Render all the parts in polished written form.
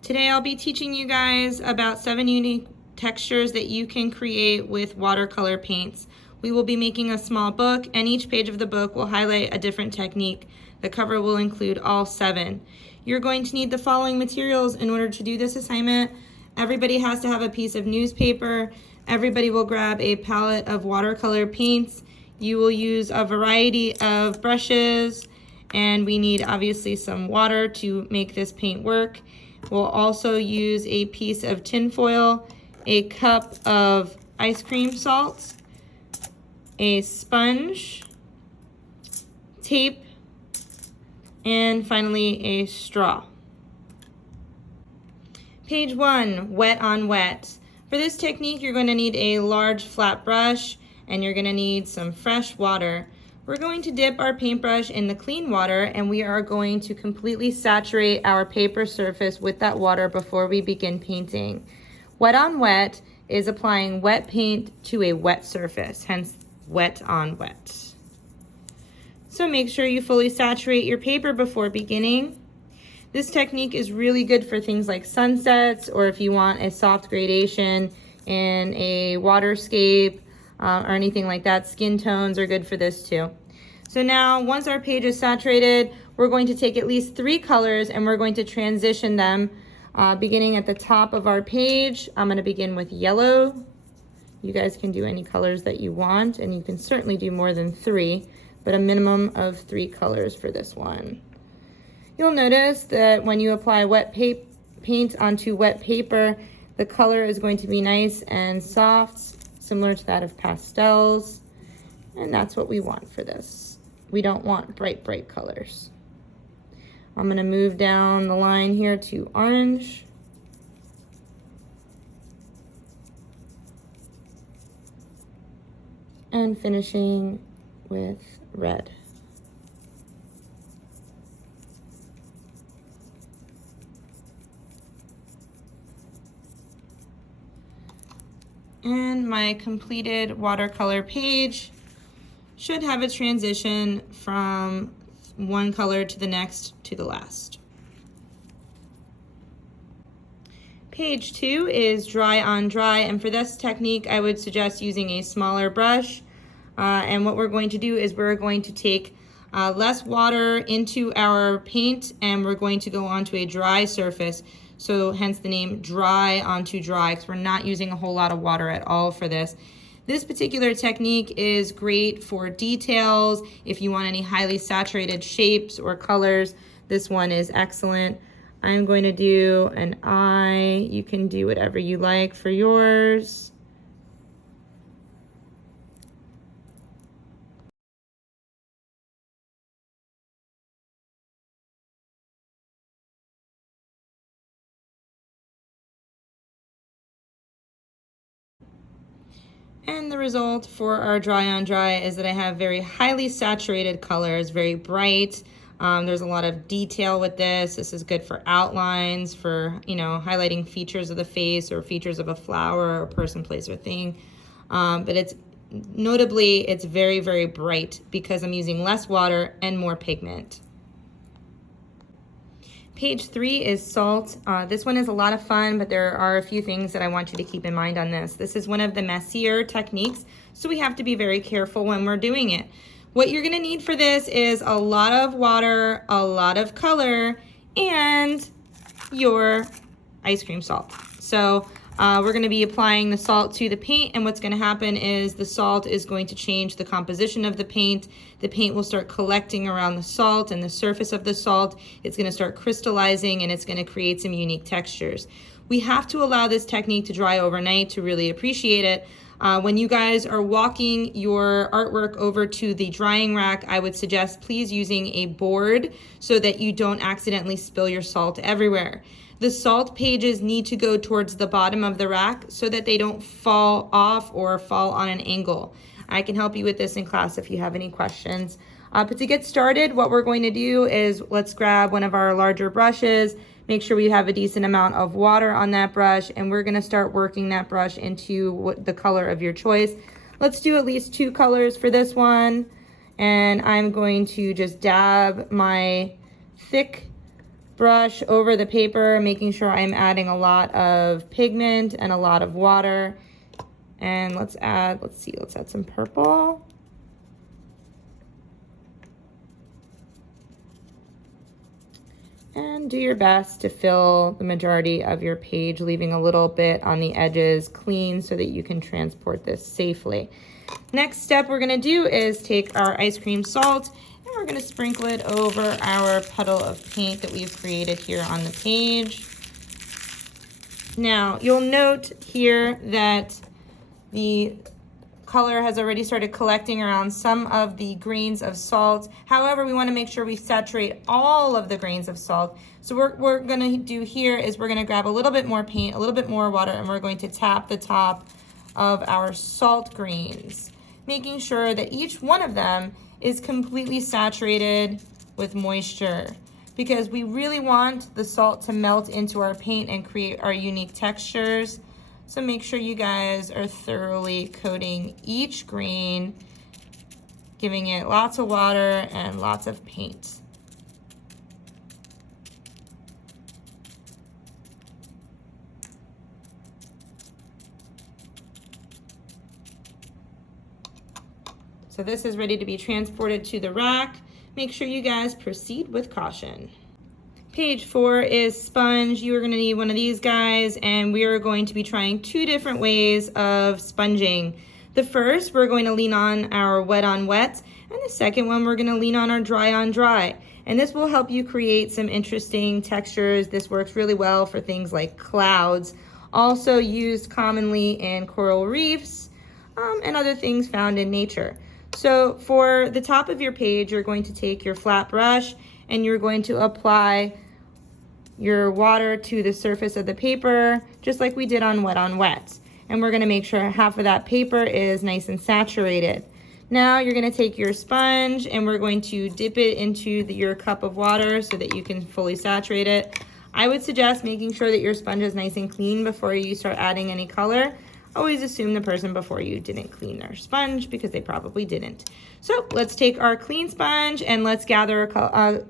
Today I'll be teaching you guys about 7 unique textures that you can create with watercolor paints. We will be making a small book, and each page of the book will highlight a different technique. The cover will include all 7. You're going to need the following materials in order to do this assignment. Everybody has to have a piece of newspaper. Everybody will grab a palette of watercolor paints. You will use a variety of brushes, and we need obviously some water to make this paint work. We'll also use a piece of tin foil, a cup of ice cream salt, a sponge, tape, and finally a straw. Page 1, wet on wet. For this technique, you're going to need a large flat brush, and you're going to need some fresh water. We're going to dip our paintbrush in the clean water, and we are going to completely saturate our paper surface with that water before we begin painting. Wet on wet is applying wet paint to a wet surface, hence wet on wet. So make sure you fully saturate your paper before beginning. This technique is really good for things like sunsets, or if you want a soft gradation in a waterscape or anything like that. Skin tones are good for this too. So now, once our page is saturated, we're going to take at least 3 colors and we're going to transition them beginning at the top of our page. I'm going to begin with yellow. You guys can do any colors that you want, and you can certainly do more than 3, but a minimum of 3 colors for this one. You'll notice that when you apply wet paint onto wet paper, the color is going to be nice and soft, similar to that of pastels, and that's what we want for this. We don't want bright, bright colors. I'm going to move down the line here to orange. And finishing with red. And my completed watercolor page should have a transition from one color to the next to the last. Page 2 is dry on dry, and for this technique I would suggest using a smaller brush. And what we're going to do is we're going to take less water into our paint, and we're going to go onto a dry surface. So hence the name dry onto dry, because we're not using a whole lot of water at all for this. This particular technique is great for details. If you want any highly saturated shapes or colors, this one is excellent. I'm going to do an eye. You can do whatever you like for yours. And the result for our dry on dry is that I have very highly saturated colors, very bright. There's a lot of detail with this. This is good for outlines, for, highlighting features of the face or features of a flower or person, place, or thing. But it's very, very bright because I'm using less water and more pigment. Page 3 is salt. This one is a lot of fun, but there are a few things that I want you to keep in mind on this. This is one of the messier techniques, so we have to be very careful when we're doing it. What you're gonna need for this is a lot of water, a lot of color, and your ice cream salt. So we're going to be applying the salt to the paint, and what's going to happen is the salt is going to change the composition of the paint. The paint will start collecting around the salt and the surface of the salt. It's going to start crystallizing, and it's going to create some unique textures. We have to allow this technique to dry overnight to really appreciate it. When you guys are walking your artwork over to the drying rack, I would suggest please using a board so that you don't accidentally spill your salt everywhere. The salt pages need to go towards the bottom of the rack so that they don't fall off or fall on an angle. I can help you with this in class if you have any questions. But to get started, what we're going to do is let's grab one of our larger brushes, make sure we have a decent amount of water on that brush, and we're going to start working that brush into the color of your choice. Let's do at least 2 colors for this one, and I'm going to just dab my thick brush over the paper, making sure I'm adding a lot of pigment and a lot of water. And let's add some purple. And do your best to fill the majority of your page, leaving a little bit on the edges clean so that you can transport this safely. Next step we're gonna do is take our ice cream salt and we're gonna sprinkle it over our puddle of paint that we've created here on the page. Now, you'll note here that the color has already started collecting around some of the grains of salt. However, we want to make sure we saturate all of the grains of salt. So what we're going to do here is we're going to grab a little bit more paint, a little bit more water, and we're going to tap the top of our salt grains, making sure that each one of them is completely saturated with moisture, because we really want the salt to melt into our paint and create our unique textures. So make sure you guys are thoroughly coating each grain, giving it lots of water and lots of paint. So this is ready to be transported to the rack. Make sure you guys proceed with caution. Page 4 is sponge. You are going to need one of these guys, and we are going to be trying 2 different ways of sponging. The first, we're going to lean on our wet on wet, and the second one, we're going to lean on our dry on dry. And this will help you create some interesting textures. This works really well for things like clouds, also used commonly in coral reefs, and other things found in nature. So for the top of your page, you're going to take your flat brush and you're going to apply your water to the surface of the paper, just like we did on wet. And we're gonna make sure half of that paper is nice and saturated. Now you're gonna take your sponge and we're going to dip it into your cup of water so that you can fully saturate it. I would suggest making sure that your sponge is nice and clean before you start adding any color. Always assume the person before you didn't clean their sponge, because they probably didn't. So let's take our clean sponge and let's gather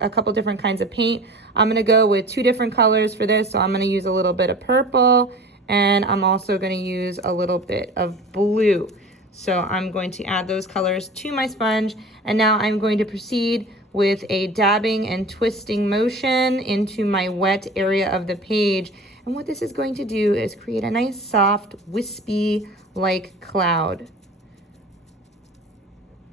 a couple different kinds of paint. I'm gonna go with 2 different colors for this. So I'm gonna use a little bit of purple, and I'm also gonna use a little bit of blue. So I'm going to add those colors to my sponge, and now I'm going to proceed with a dabbing and twisting motion into my wet area of the page. And what this is going to do is create a nice soft, wispy-like cloud.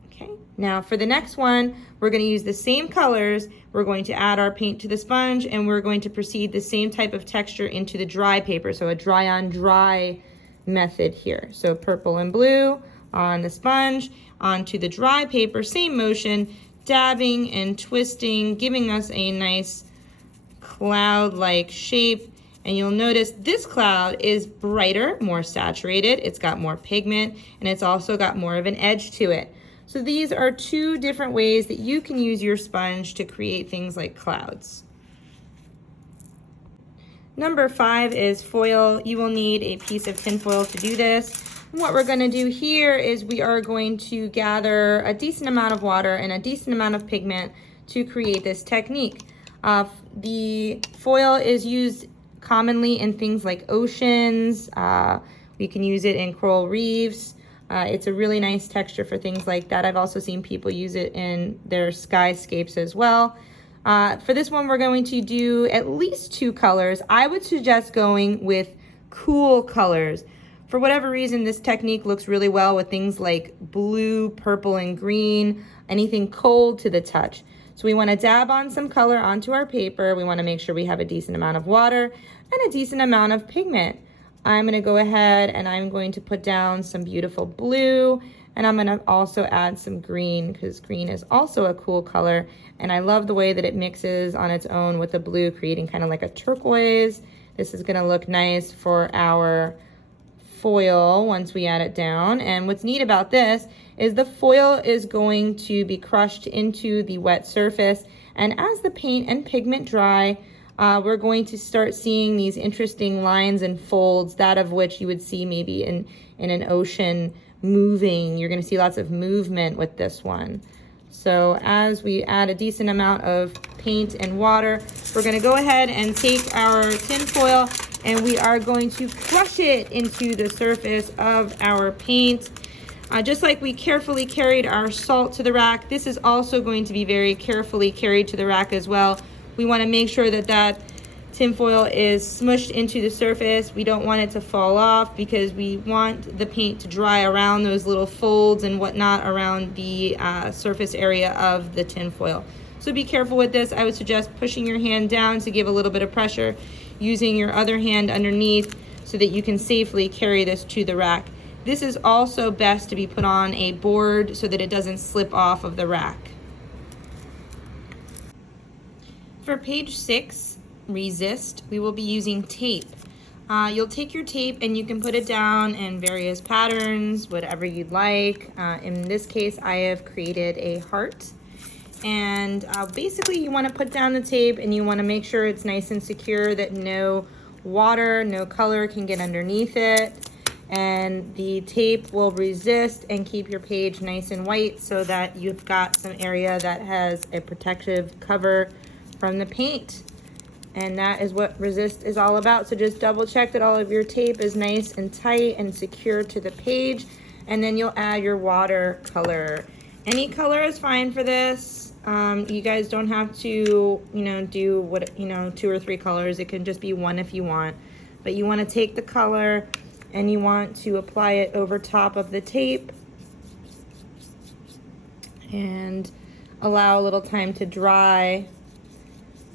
Okay, now for the next one, we're going to use the same colors. We're going to add our paint to the sponge, and we're going to proceed the same type of texture into the dry paper. So a dry on dry method here. So purple and blue on the sponge, onto the dry paper, same motion, dabbing and twisting, giving us a nice cloud-like shape. And you'll notice this cloud is brighter, more saturated, it's got more pigment, and it's also got more of an edge to it. So these are 2 different ways that you can use your sponge to create things like clouds. Number 5 is foil. You will need a piece of tin foil to do this. And what we're gonna do here is we are going to gather a decent amount of water and a decent amount of pigment to create this technique. The foil is used commonly in things like oceans. We can use it in coral reefs. It's a really nice texture for things like that. I've also seen people use it in their skyscapes as well. For this one, we're going to do at least 2 colors. I would suggest going with cool colors. For whatever reason, this technique looks really well with things like blue, purple, and green, anything cold to the touch. So we want to dab on some color onto our paper. We want to make sure we have a decent amount of water and a decent amount of pigment. I'm going to go ahead and I'm going to put down some beautiful blue, and I'm going to also add some green, because green is also a cool color, and I love the way that it mixes on its own with the blue, creating kind of like a turquoise. This is going to look nice for our foil once we add it down. And what's neat about this is the foil is going to be crushed into the wet surface, and as the paint and pigment dry, we're going to start seeing these interesting lines and folds, that of which you would see maybe in an ocean moving. You're going to see lots of movement with this one. So as we add a decent amount of paint and water, we're gonna go ahead and take our tin foil and we are going to crush it into the surface of our paint. Just like we carefully carried our salt to the rack, this is also going to be very carefully carried to the rack as well. We want to make sure that that tin foil is smushed into the surface. We don't want it to fall off because we want the paint to dry around those little folds and whatnot around the surface area of the tin foil. So be careful with this. I would suggest pushing your hand down to give a little bit of pressure, using your other hand underneath so that you can safely carry this to the rack. This is also best to be put on a board so that it doesn't slip off of the rack. For page 6, Resist, we will be using tape. You'll take your tape and you can put it down in various patterns, whatever you'd like. In this case, I have created a heart. And basically you want to put down the tape and you want to make sure it's nice and secure, that no water, no color can get underneath it. And the tape will resist and keep your page nice and white so that you've got some area that has a protective cover from the paint. And that is what Resist is all about. So just double check that all of your tape is nice and tight and secure to the page, and then you'll add your watercolor. Any color is fine for this. You guys don't have to, do what, 2 or 3 colors. It can just be one if you want. But you want to take the color and you want to apply it over top of the tape and allow a little time to dry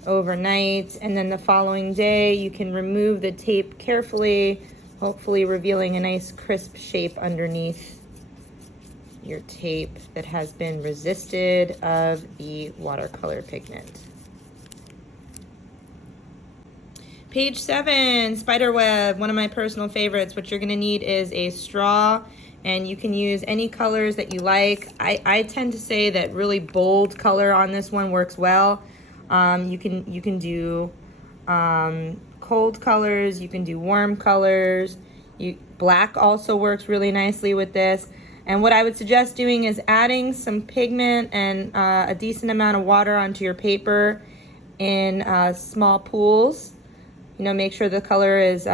overnight, and then the following day you can remove the tape carefully, hopefully revealing a nice crisp shape underneath your tape that has been resisted of the watercolor pigment. Page 7, Spiderweb, one of my personal favorites. What you're gonna need is a straw, and you can use any colors that you like. I tend to say that really bold color on this one works well. You can do cold colors, you can do warm colors. Black also works really nicely with this. And what I would suggest doing is adding some pigment and a decent amount of water onto your paper in small pools. Make sure the color is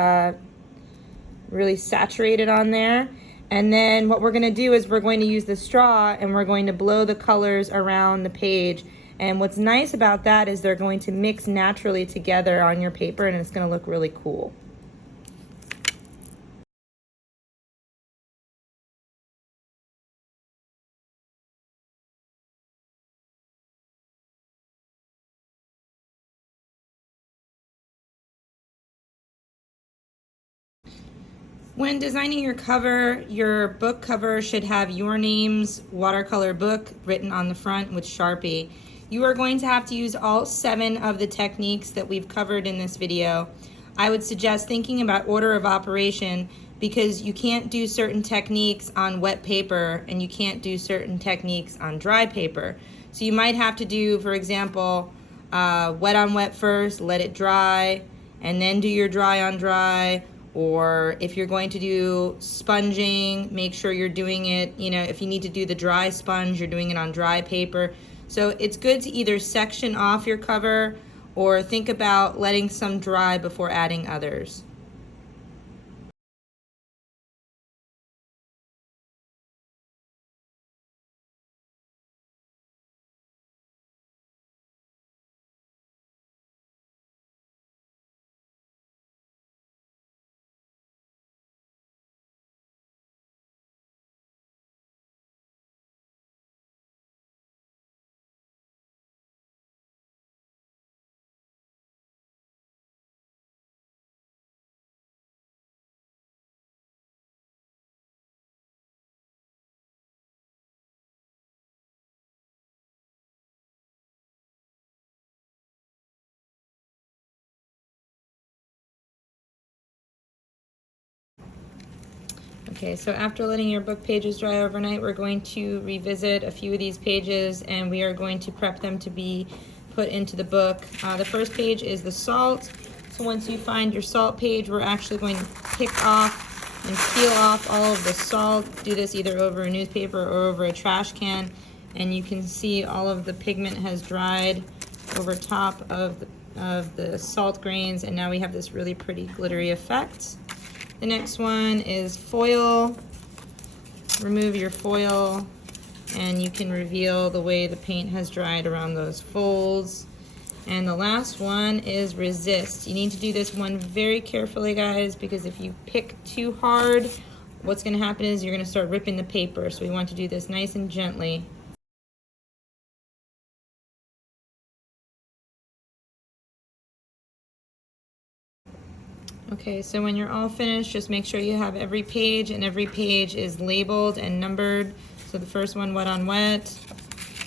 really saturated on there. And then what we're going to do is we're going to use the straw and we're going to blow the colors around the page. And what's nice about that is they're going to mix naturally together on your paper, and it's going to look really cool. When designing your cover, your book cover should have your name's watercolor book written on the front with Sharpie. You are going to have to use all 7 of the techniques that we've covered in this video. I would suggest thinking about order of operation, because you can't do certain techniques on wet paper and you can't do certain techniques on dry paper. So you might have to do, for example, wet on wet first, let it dry, and then do your dry on dry. Or if you're going to do sponging, make sure you're doing it, if you need to do the dry sponge, you're doing it on dry paper. So it's good to either section off your cover or think about letting some dry before adding others. Okay, so after letting your book pages dry overnight, we're going to revisit a few of these pages and we are going to prep them to be put into the book. The first page is the salt. So once you find your salt page, we're actually going to pick off and peel off all of the salt. Do this either over a newspaper or over a trash can. and you can see all of the pigment has dried over top of the salt grains, and now we have this really pretty glittery effect. The next one is foil. Remove your foil and you can reveal the way the paint has dried around those folds. And the last one is resist. You need to do this one very carefully, guys, because if you pick too hard, what's going to happen is you're going to start ripping the paper. So we want to do this nice and gently. Okay, so when you're all finished, just make sure you have every page, and every page is labeled and numbered. So the first one, wet on wet.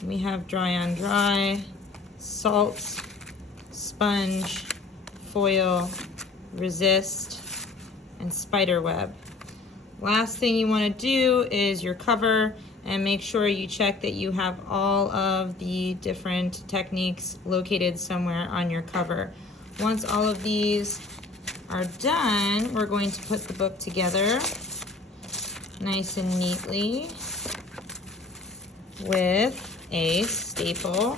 We have dry on dry, salt, sponge, foil, resist, and spider web. Last thing you want to do is your cover, and make sure you check that you have all of the different techniques located somewhere on your cover. Once all of these are done, we're going to put the book together nice and neatly with a staple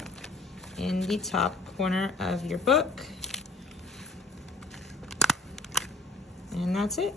in the top corner of your book. And that's it.